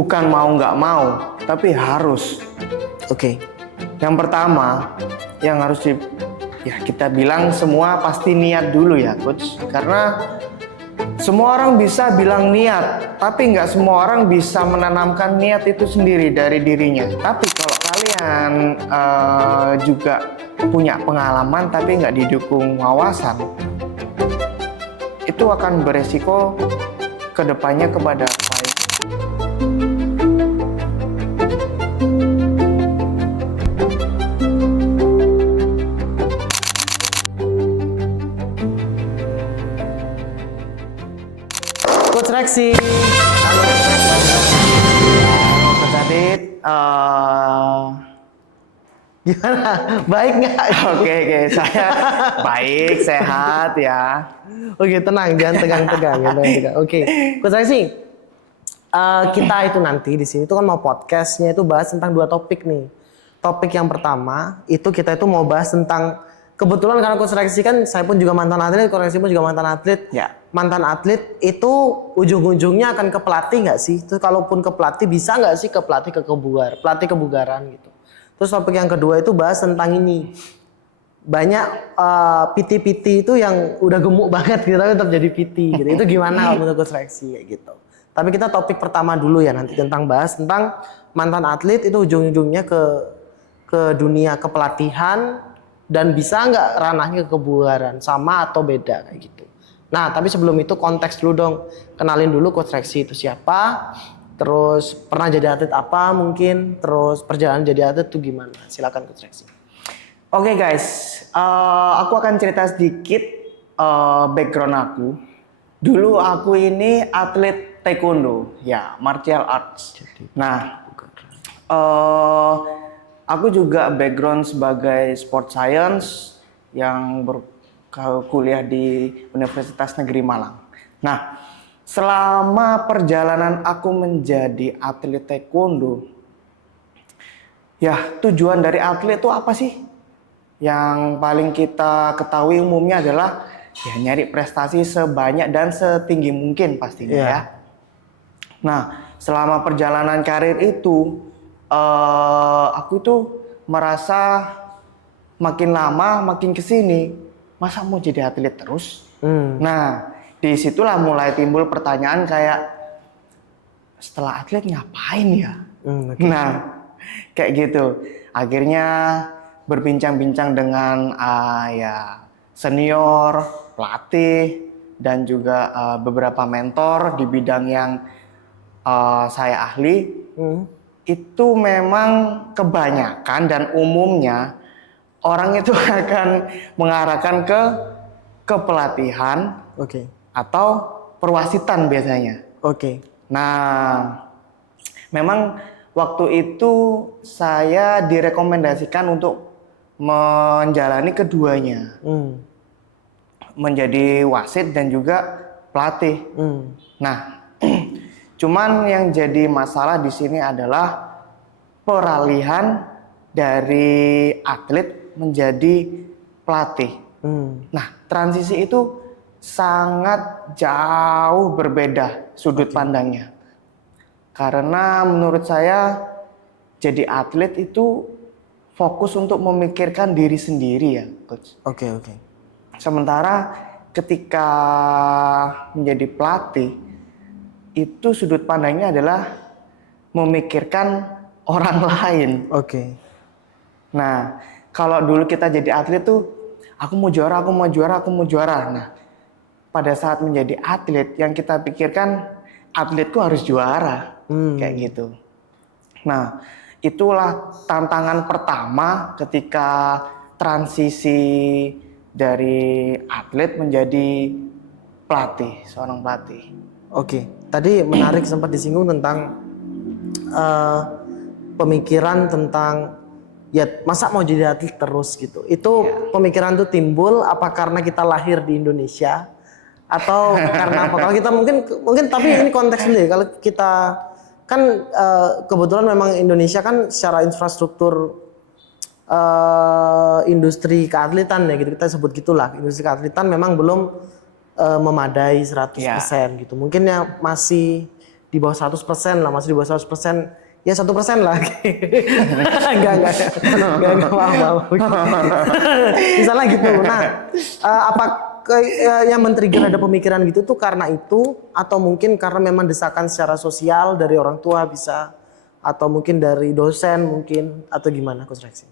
Bukan mau nggak mau, tapi harus. Oke. Yang pertama, yang harus kita bilang semua pasti niat dulu ya, Coach. Karena semua orang bisa bilang niat, tapi nggak semua orang bisa menanamkan niat itu sendiri dari dirinya. Tapi kalau kalian juga punya pengalaman tapi nggak didukung wawasan, itu akan beresiko kedepannya kepada baik. Coach Rexy. Halo Coach Adit. Gimana? Baik nggak? Oke, saya baik, sehat ya. Oke, tenang, jangan tegang-tegang. Oke, Coach Rexy. Kita itu nanti di sini itu kan mau podcastnya itu bahas tentang 2 topik nih. Topik yang pertama itu kita itu mau bahas tentang kebetulan karena Coach Rexy kan saya pun juga mantan atlet, Coach Rexy pun juga mantan atlet. Ya. Mantan atlet itu ujung-ujungnya akan ke pelatih nggak sih? Terus kalaupun ke pelatih bisa nggak sih ke pelatih pelatih kebugaran gitu. Terus topik yang kedua itu bahas tentang ini. Banyak PT-PT itu yang udah gemuk banget gitu tapi tetap jadi PT gitu. Itu gimana menurut Coach Rexy kayak gitu. Tapi kita topik pertama dulu ya nanti tentang bahas tentang mantan atlet itu ujung-ujungnya ke dunia kepelatihan dan bisa nggak ranahnya ke kebugaran sama atau beda kayak gitu. Nah, tapi sebelum itu konteks dulu dong. Kenalin dulu Coach Rexy itu siapa, terus pernah jadi atlet apa mungkin, terus perjalanan jadi atlet itu gimana. Silakan Coach Rexy. Oke guys, aku akan cerita sedikit background aku. Dulu aku ini atlet taekwondo, ya martial arts. Nah, aku juga background sebagai sport science yang kuliah di Universitas Negeri Malang. Nah, selama perjalanan aku menjadi atlet taekwondo, ya tujuan dari atlet itu apa sih? Yang paling kita ketahui umumnya adalah ya nyari prestasi sebanyak dan setinggi mungkin pastinya ya. Nah, selama perjalanan karir itu, aku itu merasa makin lama makin kesini, masa mau jadi atlet terus? Nah, disitulah mulai timbul pertanyaan kayak, setelah atlet ngapain ya? Okay. Nah, kayak gitu. Akhirnya berbincang-bincang dengan ya senior, pelatih, dan juga beberapa mentor di bidang yang saya ahli. Itu memang kebanyakan dan umumnya orang itu akan mengarahkan ke kepelatihan atau perwasitan biasanya. Nah, memang waktu itu saya direkomendasikan untuk menjalani keduanya, menjadi wasit dan juga pelatih. Nah, cuman yang jadi masalah di sini adalah peralihan dari atlet menjadi pelatih. Nah, transisi itu sangat jauh berbeda sudut pandangnya. Karena menurut saya jadi atlet itu fokus untuk memikirkan diri sendiri ya, Coach. Sementara ketika menjadi pelatih itu sudut pandangnya adalah memikirkan orang lain. Nah, kalau dulu kita jadi atlet tuh aku mau juara. Nah, pada saat menjadi atlet yang kita pikirkan atletku harus juara. Kayak gitu. Nah, itulah tantangan pertama ketika transisi dari atlet menjadi pelatih, seorang pelatih. Tadi menarik sempat disinggung tentang pemikiran tentang ya masa mau jadi atlet terus gitu. Itu pemikiran tuh timbul apa karena kita lahir di Indonesia atau karena apa? Kalau kita mungkin tapi ini konteks sendiri. Kalau kita kan kebetulan memang Indonesia kan secara infrastruktur industri keatletan ya gitu kita sebut gitulah, industri keatletan memang belum memadai 100% gitu. Mungkin ya masih di bawah 100% lah, masih di bawah 100%, ya 1% lah. Enggak, maaf. Misalnya gitu. Nah, apa yang men-trigger ada pemikiran gitu tuh karena itu, atau mungkin karena memang desakan secara sosial dari orang tua bisa, atau mungkin dari dosen mungkin, atau gimana Coach Rexi?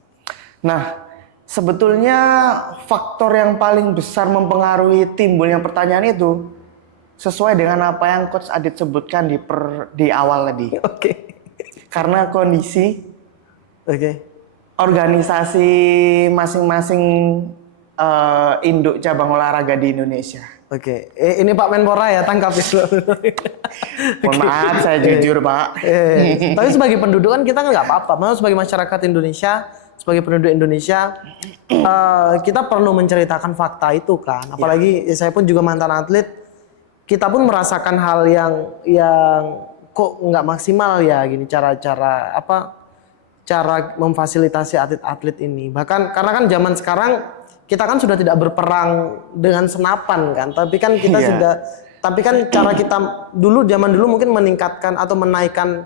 Nah, sebetulnya faktor yang paling besar mempengaruhi timbulnya pertanyaan itu sesuai dengan apa yang Coach Adit sebutkan di awal tadi. Oke. Karena kondisi Oke. organisasi masing-masing induk cabang olahraga di Indonesia. Oke. Ini Pak Menpora ya, tangkap itu. Mohon maaf, saya jujur Pak. Tapi sebagai penduduk kan kita nggak apa-apa. Maksudnya sebagai masyarakat Indonesia, sebagai penduduk Indonesia, kita perlu menceritakan fakta itu kan. Apalagi saya pun juga mantan atlet, kita pun merasakan hal yang kok nggak maksimal ya gini cara memfasilitasi atlet-atlet ini. Bahkan karena kan zaman sekarang kita kan sudah tidak berperang dengan senapan kan, tapi kan kita tapi kan cara kita zaman dulu mungkin meningkatkan atau menaikkan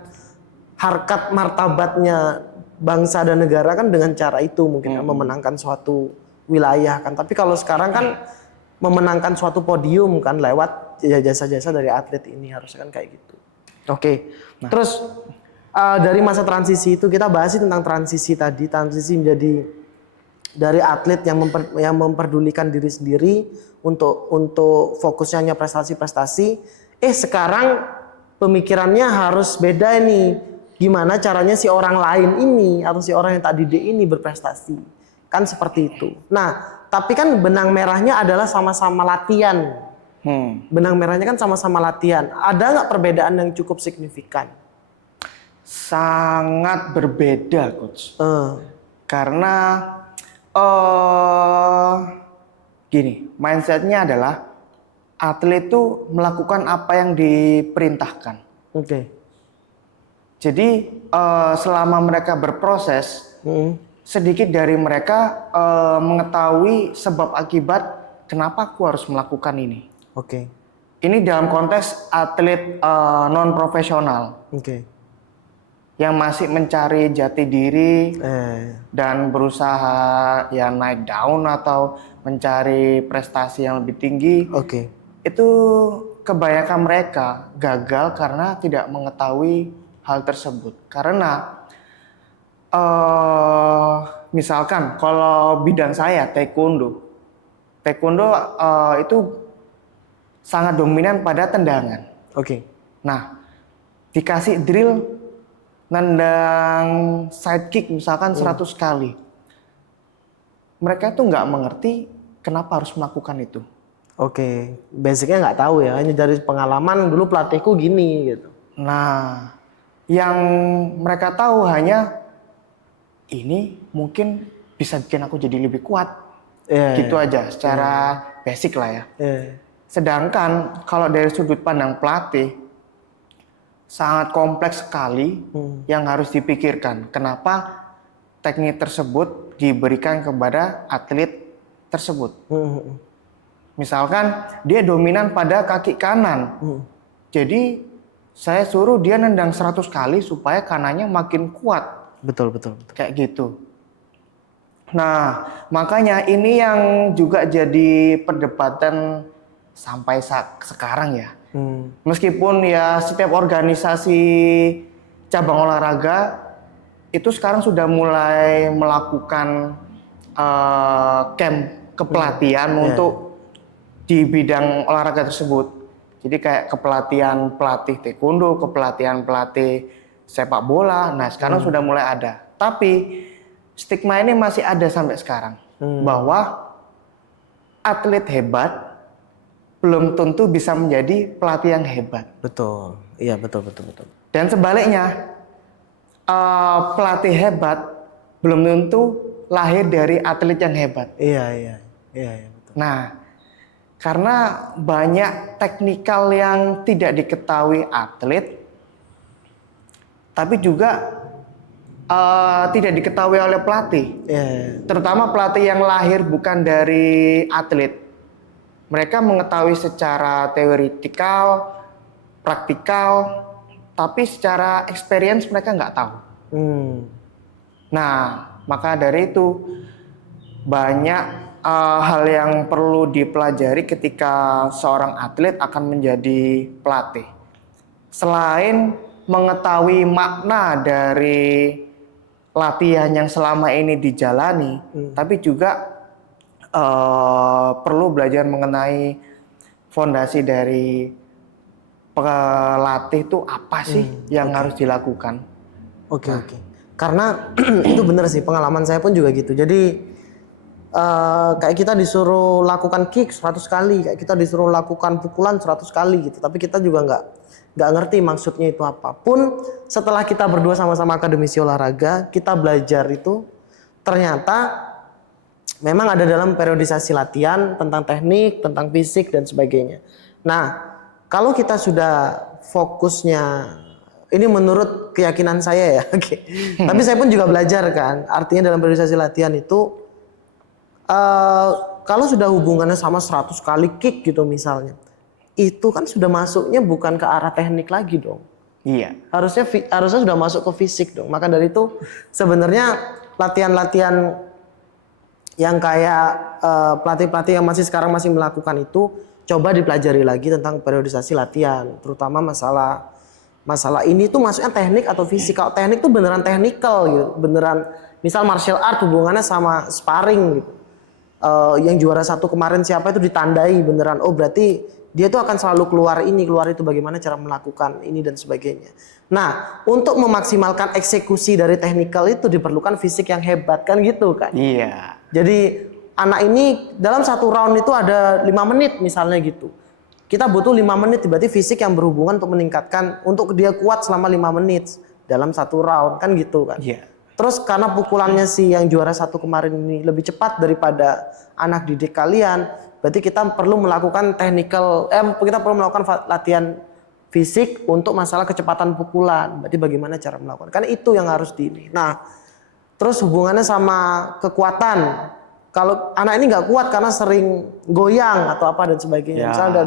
harkat martabatnya bangsa dan negara kan dengan cara itu mungkin memenangkan suatu wilayah kan. Tapi kalau sekarang kan memenangkan suatu podium kan lewat jasa-jasa dari atlet ini, harusnya kan kayak gitu. Oke. Terus dari masa transisi itu kita bahas tentang transisi menjadi dari atlet yang memperdulikan diri sendiri untuk fokusnya hanya prestasi-prestasi. Sekarang pemikirannya harus beda nih. Gimana caranya si orang lain ini atau si orang yang tak didik ini berprestasi. Kan seperti itu. Nah, tapi kan benang merahnya adalah sama-sama latihan. Benang merahnya kan sama-sama latihan. Ada nggak perbedaan yang cukup signifikan? Sangat berbeda, Coach. Karena gini, mindsetnya adalah atlet itu melakukan apa yang diperintahkan. Oke. Jadi selama mereka berproses, sedikit dari mereka mengetahui sebab akibat kenapa aku harus melakukan ini. Oke. Ini dalam konteks atlet non profesional. Oke. Yang masih mencari jati diri dan berusaha ya naik daun atau mencari prestasi yang lebih tinggi. Oke. Itu kebanyakan mereka gagal karena tidak mengetahui hal tersebut. Karena misalkan kalau bidang saya taekwondo itu sangat dominan pada tendangan. Oke. Nah, dikasih drill nendang side kick misalkan 100 kali. Mereka tuh nggak mengerti kenapa harus melakukan itu. Oke, basicnya nggak tahu ya, hanya dari pengalaman dulu pelatihku gini gitu. Nah, yang mereka tahu hanya ini mungkin bisa bikin aku jadi lebih kuat. Gitu aja, secara basic lah ya. Sedangkan kalau dari sudut pandang pelatih, sangat kompleks sekali yang harus dipikirkan. Kenapa teknik tersebut diberikan kepada atlet tersebut? Misalkan dia dominan pada kaki kanan. Jadi saya suruh dia nendang 100 kali supaya kanannya makin kuat. Betul. Kayak gitu. Nah, makanya ini yang juga jadi perdebatan sampai sekarang ya. Meskipun ya setiap organisasi cabang olahraga itu sekarang sudah mulai melakukan camp kepelatihan untuk di bidang olahraga tersebut. Jadi kayak kepelatihan pelatih taekwondo, kepelatihan pelatih sepak bola. Nah, sekarang sudah mulai ada. Tapi stigma ini masih ada sampai sekarang bahwa atlet hebat belum tentu bisa menjadi pelatih yang hebat. Betul. Iya, betul. Dan sebaliknya, pelatih hebat belum tentu lahir dari atlet yang hebat. Iya, betul. Nah, karena banyak teknikal yang tidak diketahui atlet, tapi juga tidak diketahui oleh pelatih. Terutama pelatih yang lahir bukan dari atlet. Mereka mengetahui secara teoretikal, praktikal, tapi secara experience mereka nggak tahu. Nah, maka dari itu banyak hal yang perlu dipelajari ketika seorang atlet akan menjadi pelatih. Selain mengetahui makna dari latihan yang selama ini dijalani, tapi juga perlu belajar mengenai fondasi dari pelatih itu apa sih yang harus dilakukan. Oke. Karena itu benar sih, pengalaman saya pun juga gitu. Jadi kayak kita disuruh lakukan kick 100 kali, kayak kita disuruh lakukan pukulan 100 kali gitu. Tapi kita juga nggak ngerti maksudnya itu apa. Pun setelah kita berdua sama-sama akademisi olahraga, kita belajar itu ternyata memang ada dalam periodisasi latihan tentang teknik, tentang fisik dan sebagainya. Nah, kalau kita sudah fokusnya, ini menurut keyakinan saya ya, oke. Tapi saya pun juga belajar kan, artinya dalam periodisasi latihan itu, kalau sudah hubungannya sama 100 kali kick gitu misalnya, itu kan sudah masuknya bukan ke arah teknik lagi dong. Iya. Harusnya sudah masuk ke fisik dong. Maka dari itu sebenarnya latihan-latihan yang kayak pelatih-pelatih yang sekarang masih melakukan itu, coba dipelajari lagi tentang periodisasi latihan, terutama masalah ini tuh maksudnya teknik atau fisik. Kalau teknik tuh beneran technical gitu, beneran misal martial art hubungannya sama sparring gitu. Yang juara 1 kemarin siapa itu ditandai beneran, oh berarti dia tuh akan selalu keluar itu, bagaimana cara melakukan ini dan sebagainya. Nah, untuk memaksimalkan eksekusi dari technical itu diperlukan fisik yang hebat kan gitu kan. Iya. Jadi anak ini dalam 1 round itu ada 5 menit misalnya gitu. Kita butuh 5 menit, berarti fisik yang berhubungan untuk meningkatkan, untuk dia kuat selama 5 menit dalam 1 round kan gitu kan. Iya. Terus karena pukulannya si yang juara 1 kemarin ini lebih cepat daripada anak didik kalian, berarti kita perlu melakukan kita perlu melakukan latihan fisik untuk masalah kecepatan pukulan. Berarti bagaimana cara melakukan? Karena itu yang harus Nah, terus hubungannya sama kekuatan. Kalau anak ini nggak kuat karena sering goyang atau apa dan sebagainya. Ya. Misalnya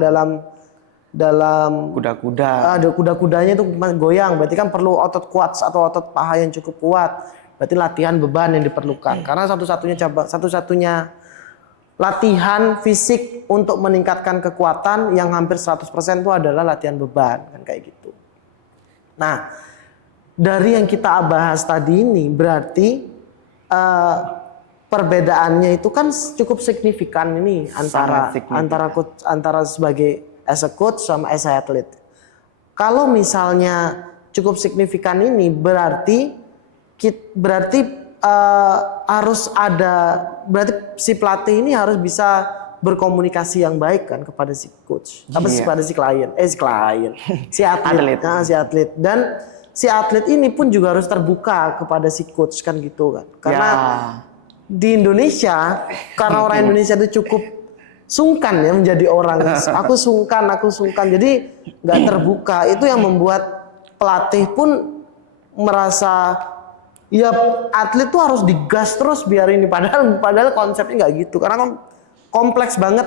dalam kuda-kuda. Ada kuda-kudanya itu goyang, berarti kan perlu otot kuat atau otot paha yang cukup kuat. Berarti latihan beban yang diperlukan. Karena satu-satunya latihan fisik untuk meningkatkan kekuatan yang hampir 100% itu adalah latihan beban kan kayak gitu. Nah, dari yang kita bahas tadi ini berarti perbedaannya itu kan cukup signifikan ini antara sebagai as a coach sama as a athlete. Kalau misalnya cukup signifikan ini berarti berarti si pelatih ini harus bisa berkomunikasi yang baik kan kepada si coach, kepada si klien, si atlet. Nah, si atlet dan si atlet ini pun juga harus terbuka kepada si coach kan gitu kan. Karena di Indonesia, karena orang Indonesia itu cukup sungkan ya menjadi orang. Aku sungkan. Jadi nggak terbuka. Itu yang membuat pelatih pun merasa ya atlet tuh harus digas terus biar ini. Padahal konsepnya nggak gitu. Karena kompleks banget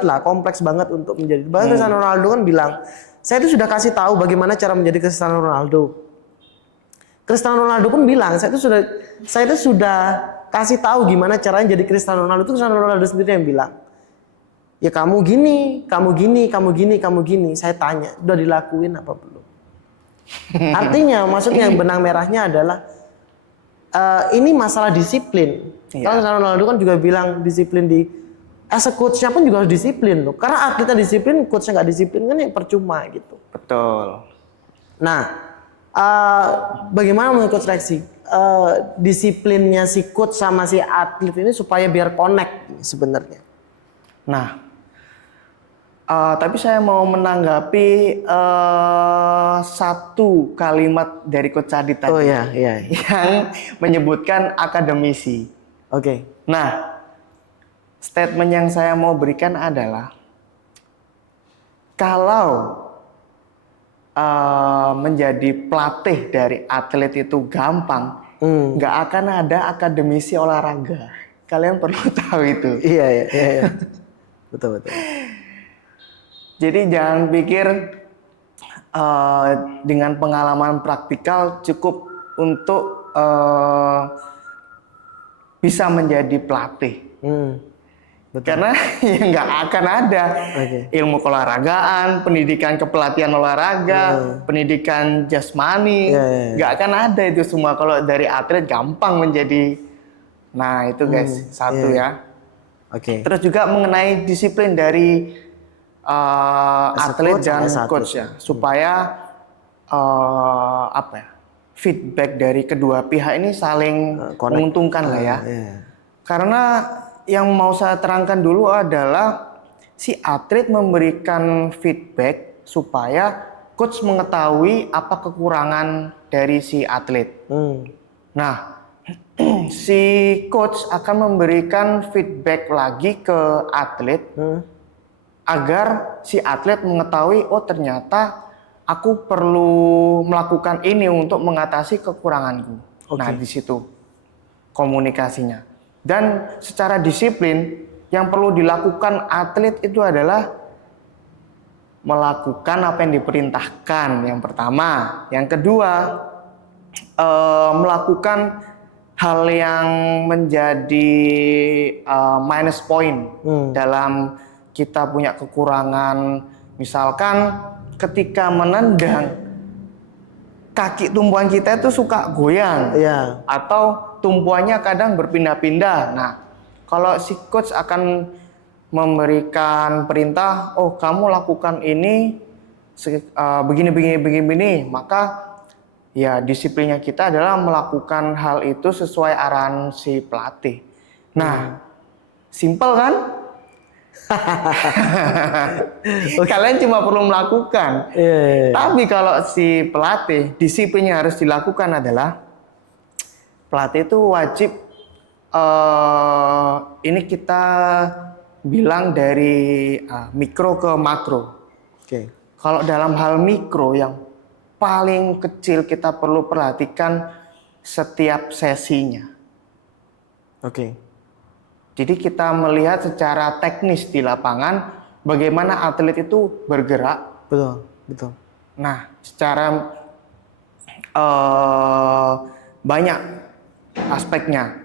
untuk menjadi. Bahkan Cristiano Ronaldo kan bilang, saya itu sudah kasih tahu bagaimana cara menjadi Cristiano Ronaldo. Cristiano Ronaldo pun bilang, saya itu sudah kasih tahu gimana caranya jadi Cristiano Ronaldo. Itu Cristiano Ronaldo sendiri yang bilang, ya kamu gini. Saya tanya, udah dilakuin apa belum? Artinya, maksudnya yang benang merahnya adalah ini masalah disiplin. Kalau Cristiano Ronaldo kan juga bilang disiplin as a coach-nya pun juga harus disiplin loh. Karena atletnya disiplin, coach-nya nggak disiplin kan yang percuma gitu. Betul. Nah, bagaimana menurut Coach Lexi? Disiplinnya si coach sama si atlet ini supaya biar connect sebenarnya. Nah, tapi saya mau menanggapi satu kalimat dari Coach Adit tadi. Oh iya. Yang menyebutkan akademisi. Oke. Nah, statement yang saya mau berikan adalah kalau menjadi pelatih dari atlet itu gampang, nggak akan ada akademisi olahraga. Kalian perlu tahu itu. Iya. Betul. Jadi jangan pikir dengan pengalaman praktikal cukup untuk bisa menjadi pelatih. Betul. Karena ya nggak akan ada ilmu keolahragaan, pendidikan kepelatihan olahraga, pendidikan jasmani, nggak akan ada itu semua. Kalau dari atlet gampang menjadi. Nah itu guys, satu ya. Terus juga mengenai disiplin dari atlet coach dan sama coach ya, supaya apa ya, feedback dari kedua pihak ini saling menguntungkan lah ya. Karena yang mau saya terangkan dulu adalah si atlet memberikan feedback supaya coach mengetahui apa kekurangan dari si atlet. Nah, si coach akan memberikan feedback lagi ke atlet agar si atlet mengetahui, oh ternyata aku perlu melakukan ini untuk mengatasi kekuranganku. Nah, di situ komunikasinya. Dan secara disiplin yang perlu dilakukan atlet itu adalah melakukan apa yang diperintahkan, yang pertama. Yang kedua, melakukan hal yang menjadi minus point dalam kita punya kekurangan. Misalkan ketika menendang, kaki tumpuan kita itu suka goyang, atau tumpuannya kadang berpindah-pindah. Nah, kalau si coach akan memberikan perintah, oh kamu lakukan ini begini, maka ya disiplinnya kita adalah melakukan hal itu sesuai arahan si pelatih. Nah, simpel kan? Kalian cuma perlu melakukan. Tapi kalau si pelatih, disiplinnya harus dilakukan adalah pelatih itu wajib ini kita bilang dari mikro ke makro. Kalau dalam hal mikro yang paling kecil kita perlu perhatikan setiap sesinya. Jadi kita melihat secara teknis di lapangan bagaimana atlet itu bergerak. Betul. Nah, secara banyak aspeknya,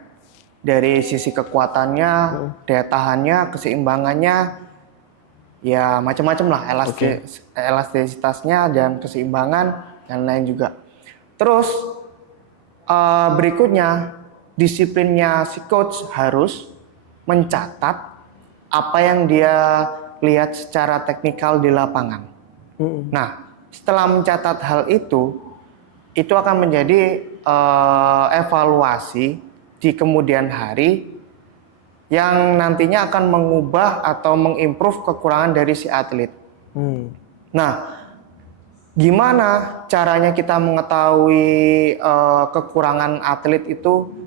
dari sisi kekuatannya, daya tahannya, keseimbangannya, ya macam-macam lah, elastisitasnya dan keseimbangan dan lain juga. Terus berikutnya, disiplinnya si coach harus mencatat apa yang dia lihat secara teknikal di lapangan. Nah, setelah mencatat hal itu akan menjadi evaluasi di kemudian hari yang nantinya akan mengubah atau mengimprove kekurangan dari si atlet. Nah, gimana caranya kita mengetahui kekurangan atlet itu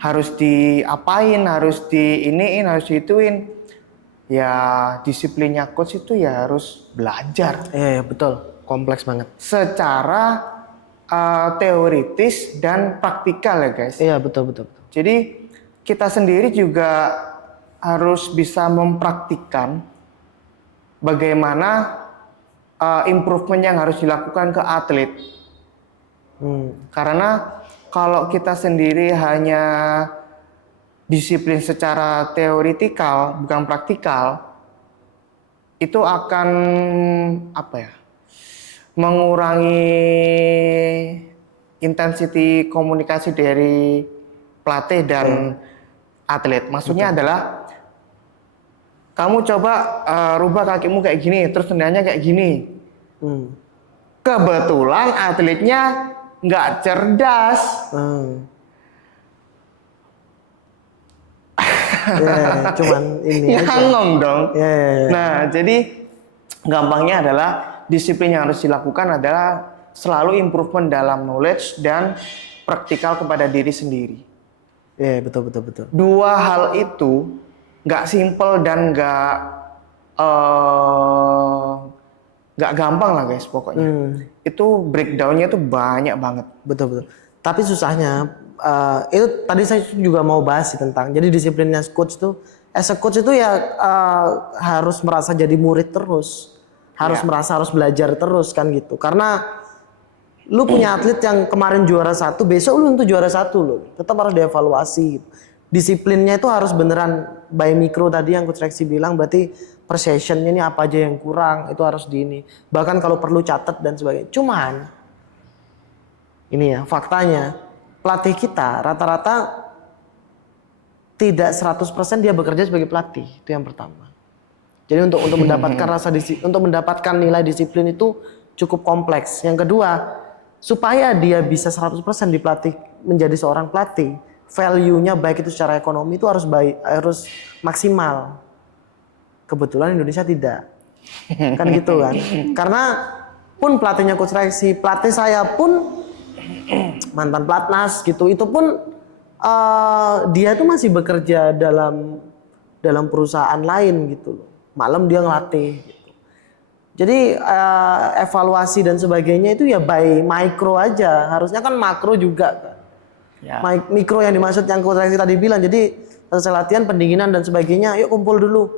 harus diapain, harus diiniin, harus diituin? Ya disiplinnya coach itu ya harus belajar. Betul, kompleks banget. Secara teoritis dan praktikal ya guys. Betul. Jadi kita sendiri juga harus bisa mempraktikkan bagaimana improvement yang harus dilakukan ke atlet. Karena kalau kita sendiri hanya disiplin secara teoritikal, bukan praktikal, itu akan mengurangi intensity komunikasi dari pelatih dan atlet. Maksudnya adalah kamu coba rubah kakimu kayak gini, terus tendangnya kayak gini. Kebetulan atletnya nggak cerdas. Cuman ini ngangong dong. Nah, jadi gampangnya adalah disiplin yang harus dilakukan adalah selalu improvement dalam knowledge dan praktikal kepada diri sendiri. Betul. Dua hal itu nggak simple dan nggak gampang lah guys pokoknya. Itu breakdownnya itu banyak banget. Betul. Tapi susahnya itu tadi saya juga mau bahas sih tentang jadi disiplinnya coach tuh, as a coach itu ya harus merasa jadi murid terus, harus Ya. merasa harus belajar terus kan gitu. Karena lu punya atlet yang kemarin juara 1, besok lu untuk juara 1 lo. Tetap harus dievaluasi. Gitu. Disiplinnya itu harus beneran by micro tadi yang Coach Rexy bilang, berarti per sessionnya ini apa aja yang kurang, itu harus di ini. Bahkan kalau perlu catat dan sebagainya. Cuman ini ya faktanya, pelatih kita rata-rata tidak 100% dia bekerja sebagai pelatih, itu yang pertama. Jadi untuk mendapatkan untuk mendapatkan nilai disiplin itu cukup kompleks. Yang kedua, supaya dia bisa 100% dipelatih menjadi seorang pelatih, value-nya baik itu secara ekonomi itu harus maksimal. Kebetulan Indonesia tidak. Kan gitu kan. Karena pun pelatihnya Coach Rexy, pelatih saya pun mantan pelatnas gitu, itu pun dia tuh masih bekerja dalam perusahaan lain gitu loh. Malam dia ngelatih gitu. Jadi evaluasi dan sebagainya itu ya by micro aja. Harusnya kan makro juga kan. Ya. Mikro yang dimaksud yang Coach Rexy tadi bilang. Jadi selesai latihan, pendinginan dan sebagainya, yuk kumpul dulu.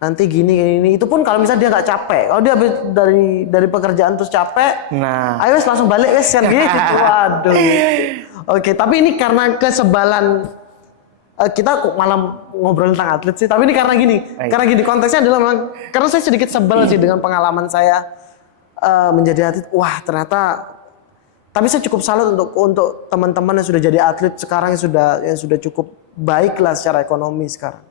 Nanti gini ini itu pun kalau misalnya dia nggak capek. Kalau dia habis dari pekerjaan terus capek, Nah, ayo wes langsung balik wes kan gitu. Waduh. Oke, tapi ini karena kesebalan kita kok malam ngobrol tentang atlet sih. Tapi ini karena gini, Baik. karena gini konteksnya adalah memang karena saya sedikit sebel sih dengan pengalaman saya menjadi atlet. Wah, ternyata tapi saya cukup salut untuk teman-teman yang sudah jadi atlet sekarang yang sudah cukup baik lah secara ekonomi sekarang.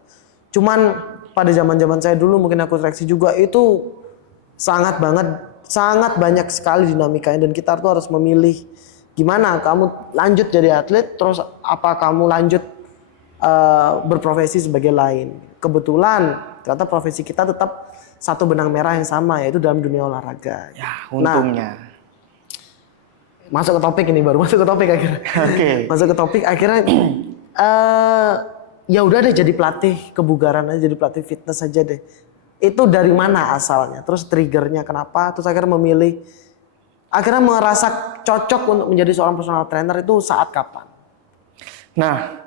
Cuman pada zaman-zaman saya dulu mungkin aku Rexy juga itu sangat banyak sekali dinamikanya dan kita tuh harus memilih gimana kamu lanjut jadi atlet terus apa kamu lanjut berprofesi sebagai lain. Kebetulan ternyata profesi kita tetap satu benang merah yang sama, yaitu dalam dunia olahraga. ya untungnya. Masuk ke topik ini, baru masuk ke topik akhirnya. Oke. Masuk ke topik akhirnya ya udah deh jadi pelatih kebugaran aja, jadi pelatih fitness aja deh. Itu dari mana asalnya? Terus triggernya kenapa? Terus akhirnya merasa cocok untuk menjadi seorang personal trainer itu saat kapan? Nah,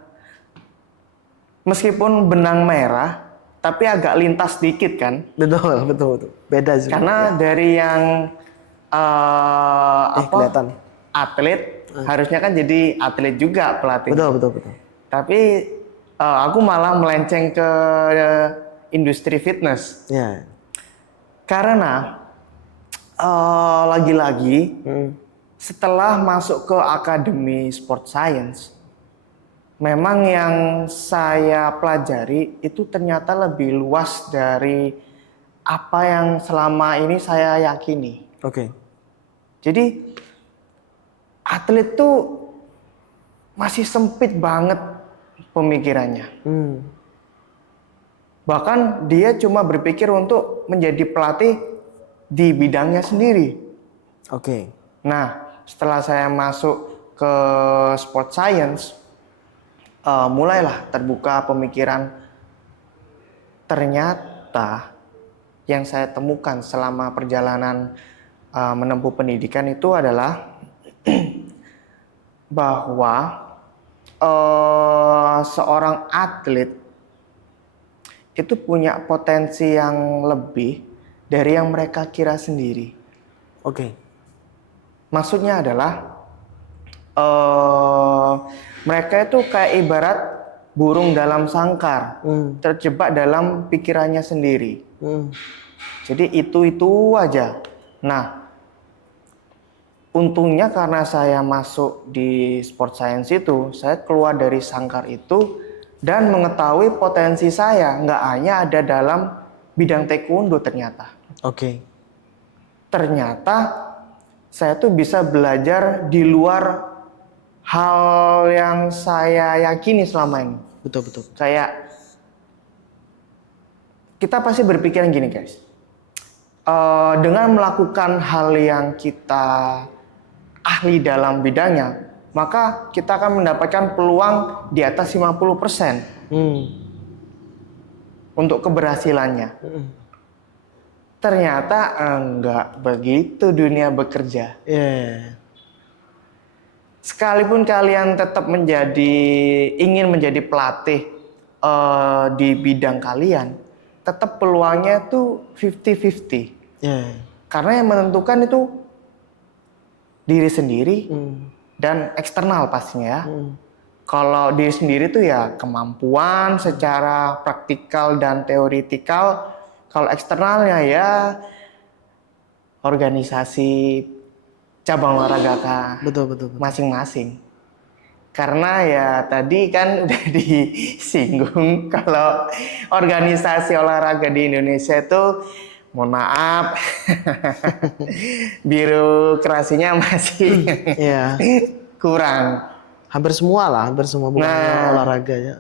meskipun benang merah, tapi agak lintas dikit kan? Betul. Beda sih. Karena dari yang Kelihatan. atlet, harusnya kan jadi atlet juga pelatih. Betul. Tapi aku malah melenceng ke industri fitness. Ya. Karena lagi-lagi setelah masuk ke Akademi Sport Science, memang yang saya pelajari itu ternyata lebih luas dari apa yang selama ini saya yakini. Oke. Jadi atlet tuh masih sempit banget pemikirannya. Bahkan dia cuma berpikir untuk menjadi pelatih di bidangnya sendiri. Oke. Nah, setelah saya masuk ke sport science, mulailah terbuka pemikiran. Ternyata yang saya temukan selama perjalanan menempuh pendidikan itu adalah bahwa seorang atlet itu punya potensi yang lebih dari yang mereka kira sendiri. Oke. Maksudnya adalah mereka itu kayak ibarat burung dalam sangkar, terjebak dalam pikirannya sendiri. Jadi itu aja. Nah, untungnya karena saya masuk di sport science itu, saya keluar dari sangkar itu dan mengetahui potensi saya nggak hanya ada dalam bidang taekwondo ternyata. Oke. Ternyata saya tuh bisa belajar di luar hal yang saya yakini selama ini. Betul. Kayak kita pasti berpikiran gini guys. Dengan melakukan hal yang kita ahli dalam bidangnya, maka kita akan mendapatkan peluang di atas 50% untuk keberhasilannya. Ternyata enggak begitu dunia bekerja. Sekalipun kalian tetap ingin menjadi pelatih di bidang kalian, tetap peluangnya tuh 50-50. Ya. Karena yang menentukan itu diri sendiri Hmm. dan eksternal pastinya ya. Hmm. Kalau diri sendiri tuh ya kemampuan secara praktikal dan teoritikal. Kalau eksternalnya ya organisasi cabang olahraga Betul, betul, betul. masing-masing. Karena ya tadi kan udah disinggung kalau organisasi olahraga di Indonesia itu mohon maaf birokrasinya masih Iya. kurang. Hampir semua lah, hampir semua bukan hanya Nah, olahraga ya.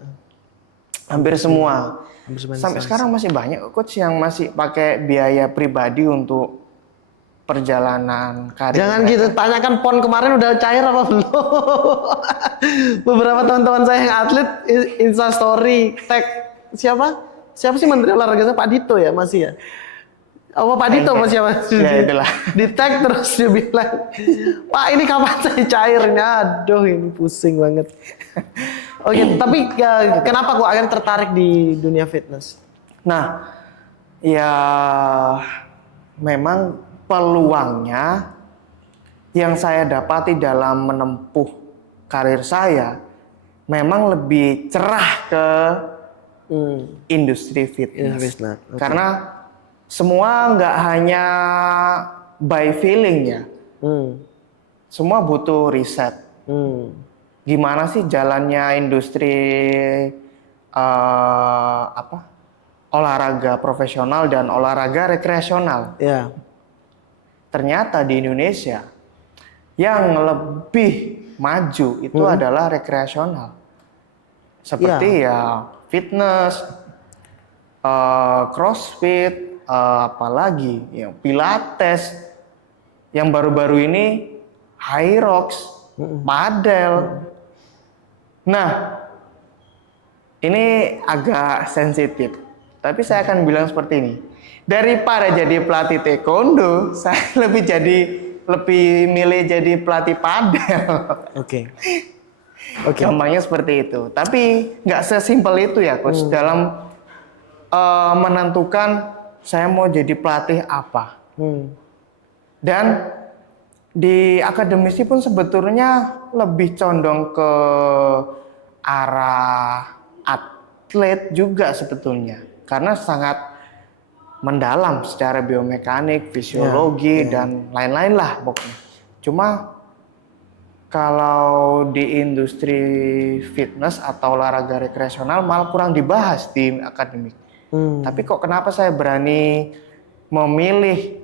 hampir semua. Hampir semua Sampai instansi. sekarang masih banyak coach yang masih pakai biaya pribadi untuk perjalanan karir Jangan mereka. gitu, tanyakan PON kemarin udah cair apa belum? Beberapa teman-teman saya yang atlet Insta story tag siapa? Siapa sih menteri olahraganya? Pak Dito ya masih ya? Apa Pak Dito apa siapa? Ya, itulah. Di tag terus dia bilang, Pak ini kapan saya cairnya? Aduh ini pusing banget. Oke, tapi kenapa kok akhirnya tertarik di dunia fitness? Nah, ya memang peluangnya yang saya dapati dalam menempuh karir saya memang lebih cerah ke industri fitness. Fitness, oke. Karena semua nggak hanya by feeling ya, Hmm. semua butuh riset. Hmm. Gimana sih jalannya industri olahraga profesional dan olahraga rekreasional? Ya. Ternyata di Indonesia yang lebih maju itu adalah rekreasional. Seperti ya fitness, crossfit, apalagi ya pilates. Yang baru-baru ini high rocks, padel. Nah, ini agak sensitif. Tapi saya akan bilang seperti ini. Daripada jadi pelatih taekwondo, saya lebih milih jadi pelatih padel. Oke. Oke. Gampangnya seperti itu. Tapi nggak sesimpel itu ya, coach. Dalam menentukan saya mau jadi pelatih apa. Dan di akademisi pun sebetulnya lebih condong ke arah atlet juga sebetulnya. Karena sangat mendalam secara biomekanik, fisiologi, dan lain-lain lah pokoknya. Cuma kalau di industri fitness atau olahraga rekreasional malah kurang dibahas di akademik. Tapi kok kenapa saya berani memilih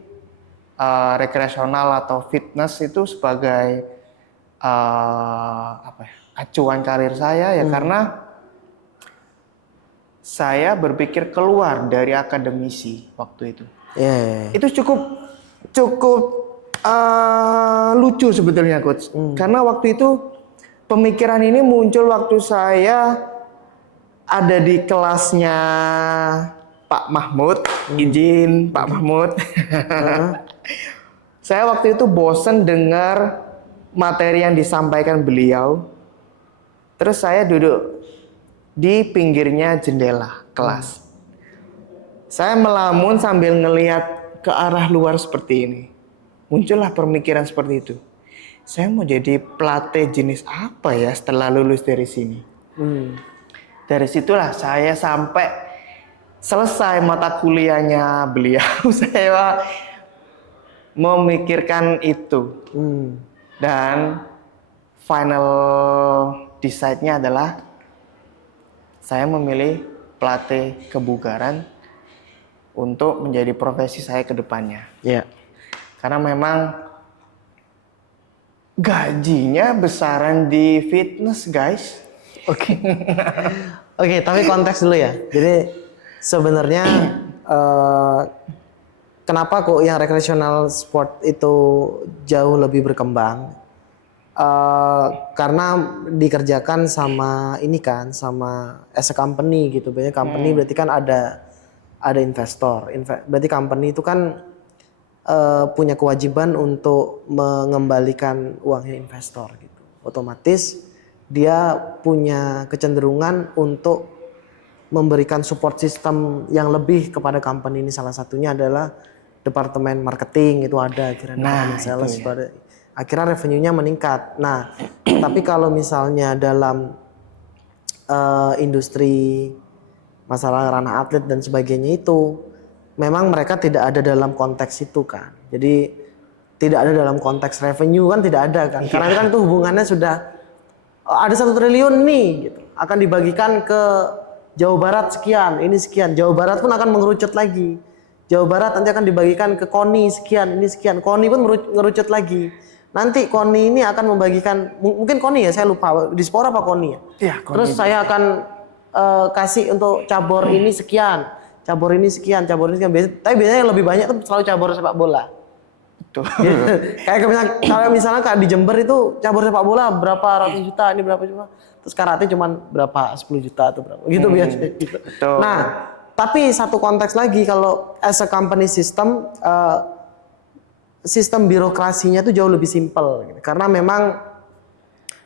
rekreasional atau fitness itu sebagai acuan karir saya ya karena saya berpikir keluar dari akademisi waktu itu. Itu cukup lucu sebetulnya coach. Karena waktu itu pemikiran ini muncul waktu saya ada di kelasnya Pak Mahmud, izin Pak Mahmud. Saya waktu itu bosen dengar materi yang disampaikan beliau. Terus saya duduk di pinggirnya jendela kelas. Saya melamun sambil ngelihat ke arah luar seperti ini. Muncullah pemikiran seperti itu. Saya mau jadi pelatih jenis apa ya setelah lulus dari sini. Dari situlah saya sampai selesai mata kuliahnya beliau. Saya memikirkan itu. Dan final decide-nya adalah saya memilih pelatih kebugaran untuk menjadi profesi saya ke depannya. Karena memang gajinya besaran di fitness, guys. Oke, tapi konteks dulu ya. Jadi sebenarnya kenapa kok yang recreational sport itu jauh lebih berkembang? Karena dikerjakan sama ini kan, sama as a company gitu. Banyak company berarti kan ada investor. Berarti company itu kan punya kewajiban untuk mengembalikan uangnya investor gitu. Otomatis dia punya kecenderungan untuk memberikan support system yang lebih kepada company ini. Salah satunya adalah departemen marketing itu ada, akhirnya departemen sales itu ada. Akhirnya revenue-nya meningkat. Nah, tapi kalau misalnya dalam industri masalah ranah atlet dan sebagainya itu memang mereka tidak ada dalam konteks itu kan. Jadi tidak ada dalam konteks revenue kan, tidak ada kan. Karena kan itu hubungannya sudah ada 1 triliun nih gitu. Akan dibagikan ke Jawa Barat sekian, ini sekian. Jawa Barat pun akan mengerucut lagi. Jawa Barat nanti akan dibagikan ke KONI sekian, ini sekian. KONI pun mengerucut lagi. Nanti KONI ini akan membagikan, mungkin KONI ya, saya lupa. Dispora apa KONI ya? Iya, Terus saya akan kasih untuk cabur ini sekian, cabur ini sekian, cabur ini sekian. Tapi biasanya yang lebih banyak tuh selalu cabur sepak bola. Betul. Kayak misalnya kayak di Jember itu cabur sepak bola berapa ratus juta, ini berapa juta. Terus karate cuman berapa 10 juta atau berapa. Gitu biasanya gitu. Betul. Nah, tapi satu konteks lagi kalau as a company system sistem birokrasinya itu jauh lebih simpel gitu. Karena memang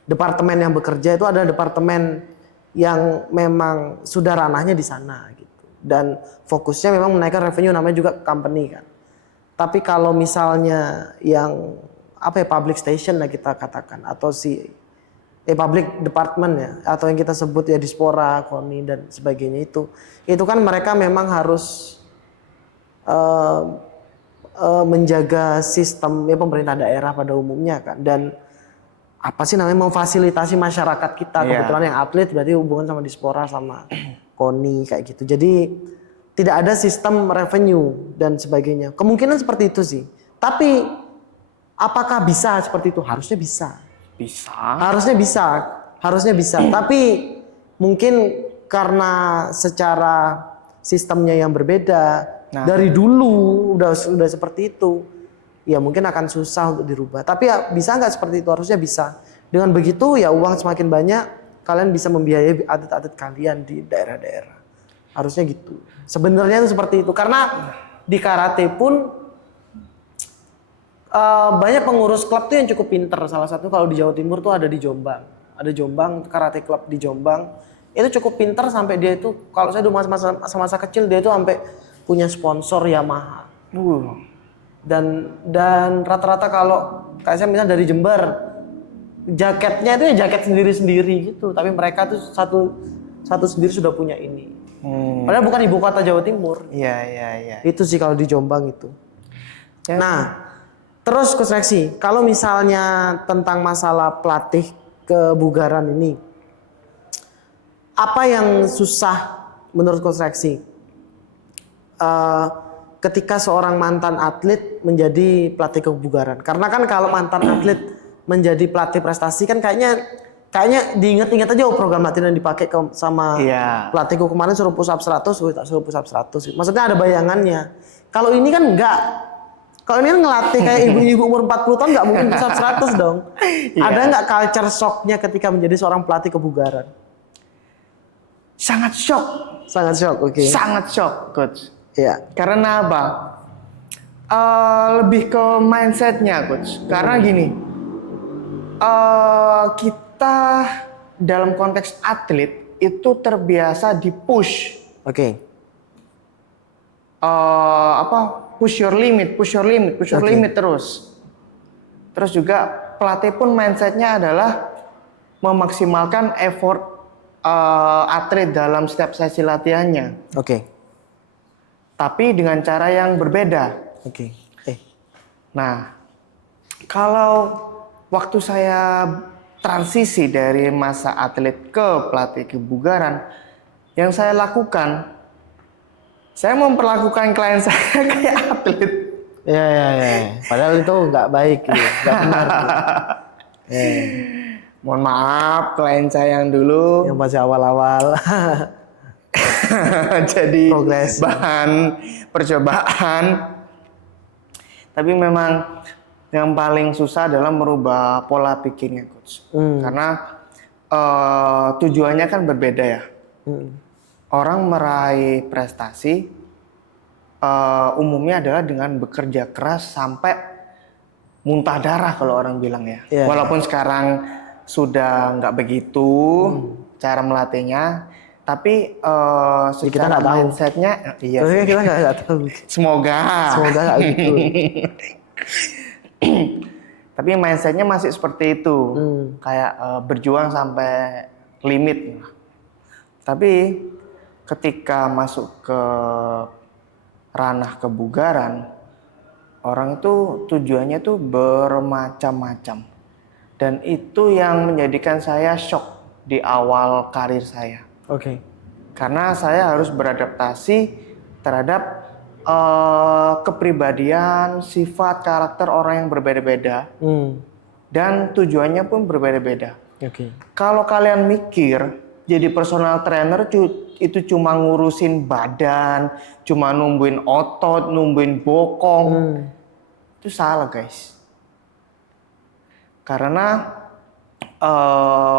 departemen yang bekerja itu adalah departemen yang memang sudah ranahnya di sana gitu. Dan fokusnya memang menaikkan revenue, namanya juga company kan. Tapi kalau misalnya yang public station lah kita katakan, atau public department ya, atau yang kita sebut ya Dispora, KONI dan sebagainya itu kan mereka memang harus menjaga sistem ya pemerintah daerah pada umumnya kan, dan apa sih namanya memfasilitasi masyarakat kita. Kebetulan yang atlet berarti hubungan sama Dispora sama KONI kayak gitu. Jadi tidak ada sistem revenue dan sebagainya. Kemungkinan seperti itu sih. Tapi apakah bisa seperti itu? Harusnya bisa. Harusnya bisa. Tapi mungkin karena secara sistemnya yang berbeda, dari dulu udah seperti itu. Ya mungkin akan susah untuk dirubah. Tapi ya bisa nggak seperti itu? Harusnya bisa. Dengan begitu ya uang semakin banyak, kalian bisa membiayai atlet-atlet kalian di daerah-daerah. Harusnya gitu. Sebenarnya itu seperti itu. Karena di karate pun banyak pengurus klub tuh yang cukup pinter. Salah satu kalau di Jawa Timur tuh ada di Jombang. Ada Jombang Karate Club di Jombang. Itu cukup pinter sampai dia itu, kalau saya dulu masa kecil, dia itu sampai punya sponsor Yamaha. Dan rata-rata kalau kayak saya misalnya dari Jember, jaketnya itu ya jaket sendiri-sendiri gitu, tapi mereka tuh satu sendiri sudah punya ini. Padahal bukan ibu kota Jawa Timur. Iya. Itu sih kalau di Jombang itu. Nah, terus Coach Rexy, kalau misalnya tentang masalah pelatih kebugaran ini, apa yang susah menurut Coach Rexy? Ketika seorang mantan atlet menjadi pelatih kebugaran. Karena kan kalau mantan atlet menjadi pelatih prestasi kan kayaknya diingat-ingat aja program latihan yang dipakai sama pelatihku kemarin, suruh push up 100, suruh push up 100. Maksudnya ada bayangannya. Kalau ini kan enggak. Kalau ini kan ngelatih kayak ibu-ibu umur 40 tahun nggak mungkin push up 100 dong. Ada nggak culture shock-nya ketika menjadi seorang pelatih kebugaran? Sangat shock, oke. Sangat shock, Coach. Iya. Karena apa? Lebih ke mindsetnya, Coach. Karena gini, kita dalam konteks atlet itu terbiasa di-push. Oke. Push your limit terus. Terus juga pelatih pun mindsetnya adalah memaksimalkan effort atlet dalam setiap sesi latihannya. Oke. Tapi dengan cara yang berbeda. Oke. Nah, kalau waktu saya transisi dari masa atlet ke pelatih kebugaran, yang saya lakukan, saya memperlakukan klien saya kayak atlet. Ya. Padahal itu nggak baik, nggak benar. Mohon maaf, klien saya yang dulu Yang masih awal-awal. jadi Progress. bahan percobaan. Tapi memang yang paling susah adalah merubah pola pikirnya, Coach. Karena tujuannya kan berbeda ya. Orang meraih prestasi umumnya adalah dengan bekerja keras sampai muntah darah kalau orang bilang ya. Walaupun sekarang sudah nggak begitu cara melatihnya, Tapi kita secara nggak tahu. mindsetnya, iya. Tapi kita nggak tahu. Semoga. Semoga nggak gitu. Tapi mindsetnya masih seperti itu, kayak berjuang sampai limit. Tapi ketika masuk ke ranah kebugaran, orang itu tujuannya tuh bermacam-macam. Dan itu yang menjadikan saya shock di awal karir saya. Oke. Karena saya harus beradaptasi terhadap kepribadian, sifat, karakter orang yang berbeda-beda. Dan tujuannya pun berbeda-beda. Oke. Kalau kalian mikir jadi personal trainer itu cuma ngurusin badan, cuma numbuhin otot, numbuhin bokong, itu salah guys. Karena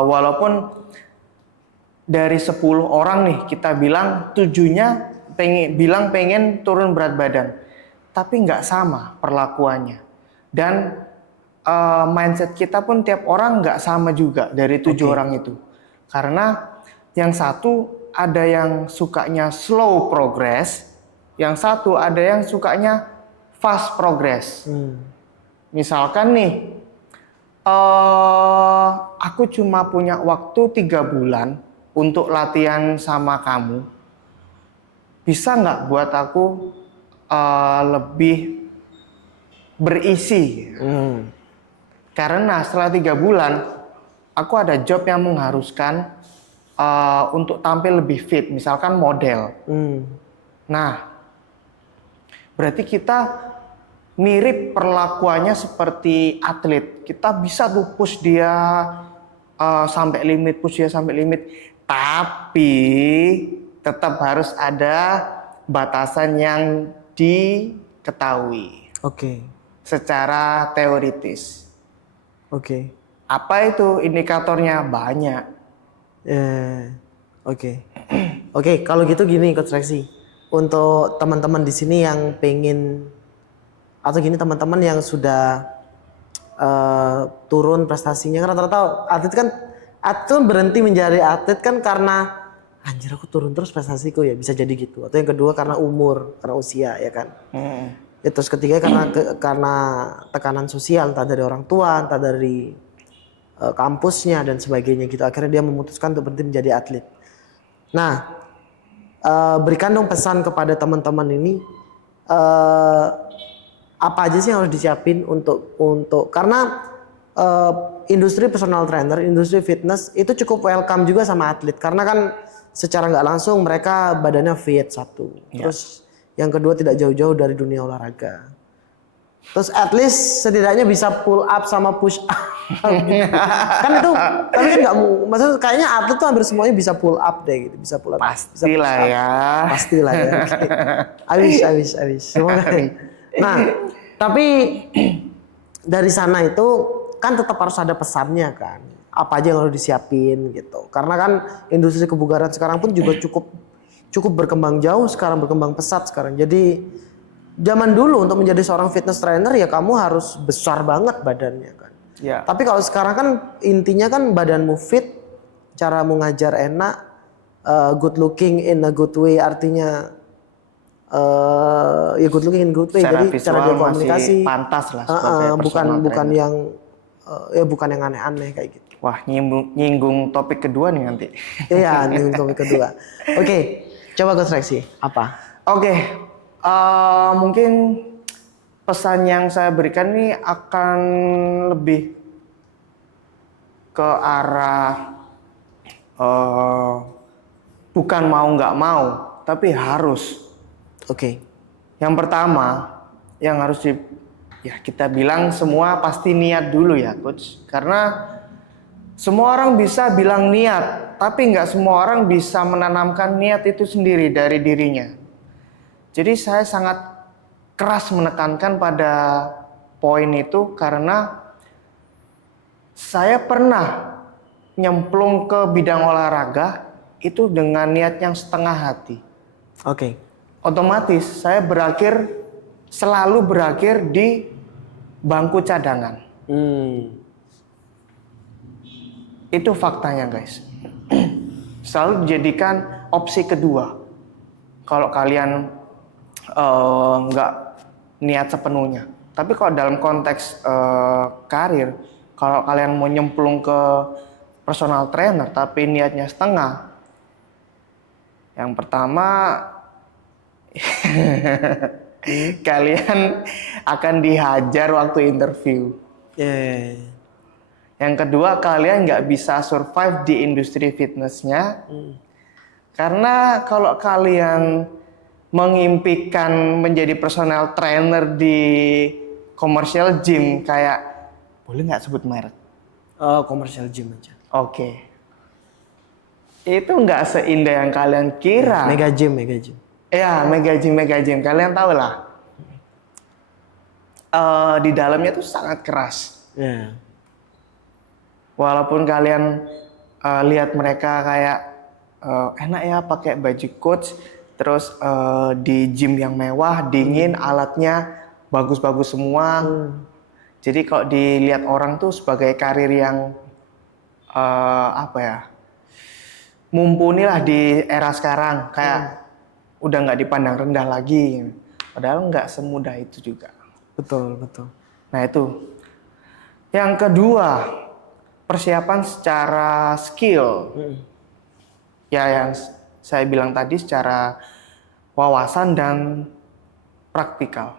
walaupun dari 10 orang nih kita bilang tujuhnya pengen turun berat badan, tapi nggak sama perlakuannya. Dan mindset kita pun tiap orang nggak sama juga dari 7 orang itu. Karena yang satu ada yang sukanya slow progress, yang satu ada yang sukanya fast progress. Misalkan nih, aku cuma punya waktu 3 bulan untuk latihan sama kamu. Bisa nggak buat aku lebih berisi? Karena setelah 3 bulan, aku ada job yang mengharuskan untuk tampil lebih fit, misalkan model. Nah, berarti kita mirip perlakuannya seperti atlet. Kita bisa tuh push dia sampai limit, tapi tetap harus ada batasan yang diketahui. Oke. Secara teoritis. Oke. Apa itu indikatornya? Banyak. Oke. Oke, kalau gitu gini Coach Rexy. Untuk teman-teman di sini yang pengen atau gini teman-teman yang sudah turun prestasinya, kan rata-rata atlet berhenti menjadi atlet kan karena anjir aku turun terus prestasiku, ya bisa jadi gitu. Atau yang kedua karena umur, karena usia, ya kan. Ya, terus ketiga karena tekanan sosial, entah dari orang tua, entah dari kampusnya dan sebagainya gitu. Akhirnya dia memutuskan untuk berhenti menjadi atlet. Nah, berikan dong pesan kepada teman-teman ini, apa aja sih yang harus disiapin untuk karena industri personal trainer, industri fitness itu cukup welcome juga sama atlet, karena kan secara nggak langsung mereka badannya fit satu, terus yang kedua tidak jauh-jauh dari dunia olahraga. Terus at least setidaknya bisa pull up sama push up. Kan itu, tapi kan nggak, maksudnya kayaknya atlet tuh hampir semuanya bisa pull up deh gitu, bisa pull up. Pastilah ya. Pastilah ya. Okay. I wish. Semoga. Nah, tapi dari sana itu kan tetap harus ada pesannya kan. Apa aja yang harus disiapin gitu. Karena kan industri kebugaran sekarang pun juga cukup berkembang jauh sekarang, berkembang pesat sekarang. Jadi zaman dulu untuk menjadi seorang fitness trainer ya kamu harus besar banget badannya kan. Ya. Tapi kalau sekarang kan intinya kan badanmu fit, caramu ngajar enak, good looking in a good way, artinya ya good looking in good way. Secara jadi cara dia komunikasi pantas lah sebagai bukan yang bukan yang aneh-aneh kayak gitu. Wah, nyinggung topik kedua nih nanti. Iya, nyinggung topik kedua. Oke, coba Coach Rexy, apa? Oke. Mungkin pesan yang saya berikan ini akan lebih ke arah bukan mau nggak mau, tapi harus. Oke. Yang pertama yang harus kita bilang semua pasti niat dulu ya coach, karena semua orang bisa bilang niat, tapi nggak semua orang bisa menanamkan niat itu sendiri dari dirinya. Jadi saya sangat keras menekankan pada poin itu karena saya pernah nyemplung ke bidang olahraga itu dengan niat yang setengah hati. Oke. Otomatis saya selalu berakhir di bangku cadangan. Itu faktanya guys. selalu dijadikan opsi kedua. Kalau kalian nggak niat sepenuhnya. Tapi kalau dalam konteks karir, kalau kalian mau nyemplung ke personal trainer tapi niatnya setengah, yang pertama kalian akan dihajar waktu interview. Yang kedua, kalian nggak bisa survive di industri fitnessnya. Karena kalau kalian mengimpikan menjadi personal trainer di commercial gym kayak, boleh nggak sebut merek? Commercial gym aja. Oke. Itu nggak seindah yang kalian kira. Mega gym. Ya, mega gym. Kalian tahu lah. Di dalamnya tuh sangat keras. Walaupun kalian lihat mereka kayak enak ya pakai baju coach, terus di gym yang mewah, dingin, alatnya bagus-bagus semua. Jadi kalau dilihat orang tuh sebagai karir yang mumpuni lah di era sekarang, kayak udah nggak dipandang rendah lagi. Padahal nggak semudah itu juga. Betul. Nah itu. Yang kedua, persiapan secara skill. Ya yang saya bilang tadi secara wawasan dan praktikal.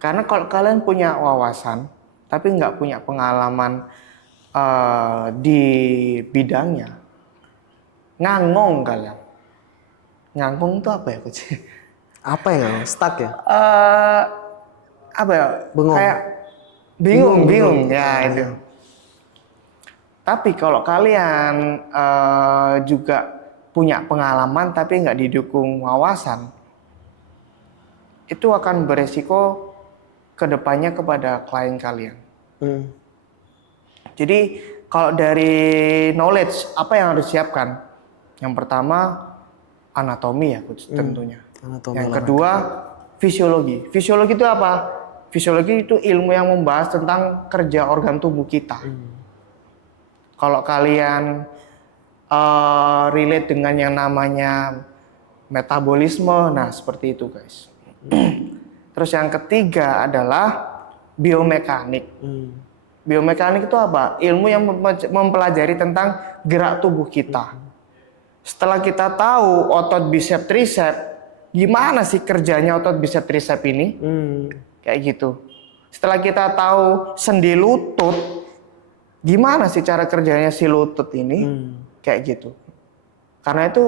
Karena kalau kalian punya wawasan tapi nggak punya pengalaman di bidangnya, ngangong kalian. Ngangong itu apa ya, Coach? Apa ya? Stuck ya? Apa ya? Bengong. Kayak bingung. Ya itu. Tapi kalau kalian juga punya pengalaman tapi nggak didukung wawasan, itu akan beresiko kedepannya kepada klien kalian. Jadi kalau dari knowledge, apa yang harus disiapkan? Yang pertama, anatomi ya, Coach, tentunya. Yang kedua, fisiologi. Fisiologi itu apa? Fisiologi itu ilmu yang membahas tentang kerja organ tubuh kita. Kalau kalian relate dengan yang namanya metabolisme, nah seperti itu guys. Terus yang ketiga adalah biomekanik. Biomekanik itu apa? Ilmu yang mempelajari tentang gerak tubuh kita. Setelah kita tahu otot bicep tricep, gimana sih kerjanya otot bicep tricep ini? Kayak gitu. Setelah kita tahu sendi lutut, gimana sih cara kerjanya si lutut ini? Kayak gitu. Karena itu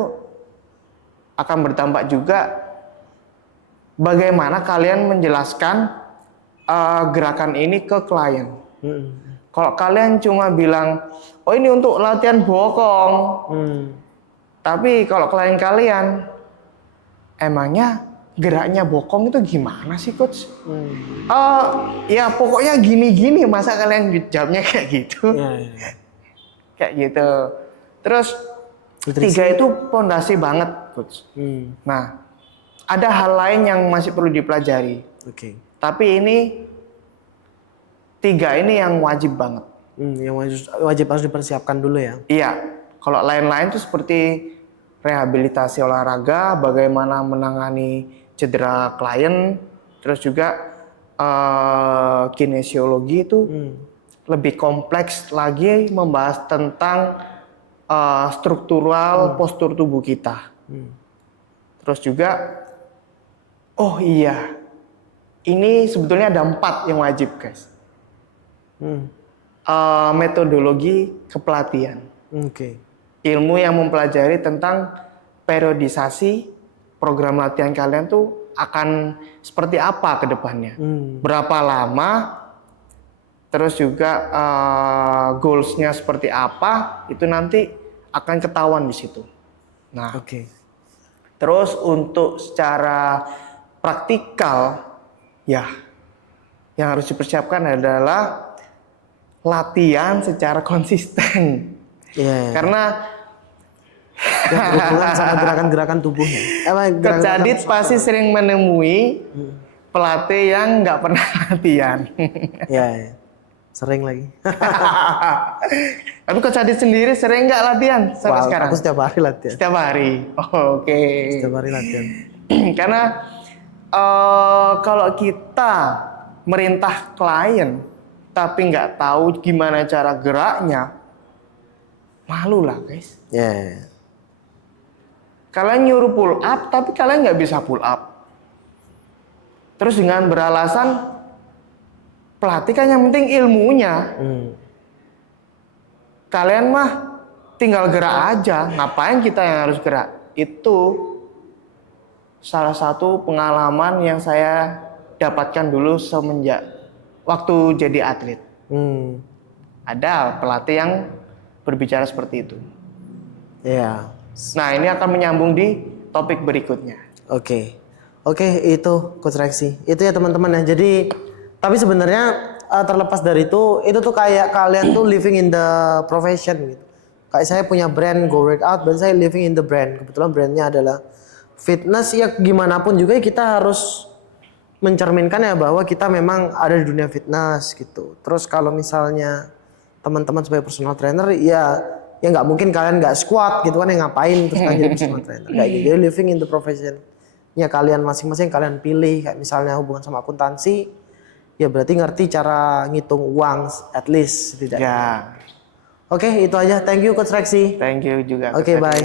akan berdampak juga bagaimana kalian menjelaskan gerakan ini ke klien. Kalau kalian cuma bilang, oh ini untuk latihan bokong. Tapi kalau klien kalian, emangnya geraknya bokong itu gimana sih, Coach? Ya pokoknya gini-gini, masa kalian jawabnya kayak gitu? Kayak gitu. Terus tiga itu fondasi banget, Coach. Nah, ada hal lain yang masih perlu dipelajari. Tapi ini tiga ini yang wajib banget. Yang wajib harus dipersiapkan dulu ya. Iya. Kalau lain-lain itu seperti rehabilitasi olahraga, bagaimana menangani cedera klien, terus juga kinesiologi itu lebih kompleks lagi, membahas tentang struktural postur tubuh kita. Terus juga, oh iya, ini sebetulnya ada 4 yang wajib guys. Metodologi kepelatihan. Ilmu yang mempelajari tentang periodisasi program latihan kalian tuh akan seperti apa ke depannya. Berapa lama, terus juga goals-nya seperti apa, itu nanti akan ketahuan di situ. Nah, terus untuk secara praktikal, ya, yang harus dipersiapkan adalah latihan secara konsisten. Karena berhubungan sama gerakan-gerakan tubuhnya. Coach Adit pasti sering menemui pelatih yang nggak pernah latihan. Sering lagi. Tapi Coach Adit sendiri sering nggak latihan sampai Wah, sekarang? aku setiap hari latihan. Setiap hari. Oh, oke. Setiap hari latihan. Karena kalau kita merintah klien tapi nggak tahu gimana cara geraknya, malu lah guys. Ya. Kalian nyuruh pull up tapi kalian nggak bisa pull up. Terus dengan beralasan pelatih kan yang penting ilmunya. Kalian mah tinggal gerak aja, ngapain kita yang harus gerak? Itu salah satu pengalaman yang saya dapatkan dulu semenjak waktu jadi atlet. Ada pelatih yang berbicara seperti itu. Ya. Nah, ini akan menyambung di topik berikutnya. Oke, itu Coach Rexy. Itu ya teman-teman ya. Jadi, tapi sebenarnya terlepas dari itu tuh kayak kalian tuh living in the profession gitu. Kayak saya punya brand Go Workout, dan saya living in the brand. Kebetulan brandnya adalah fitness. Ya gimana pun juga kita harus mencerminkan ya bahwa kita memang ada di dunia fitness gitu. Terus kalau misalnya teman-teman sebagai personal trainer, ya nggak mungkin kalian nggak squat gitu kan, yang ngapain terus kan jadi personal trainer kayak gitu. Jadi living in the profession nya kalian masing-masing, kalian pilih. Kayak misalnya hubungan sama akuntansi, ya berarti ngerti cara ngitung uang at least setidaknya. Ya, Oke, itu aja. Thank you Coach Rexy. thank you juga. Oke, bye.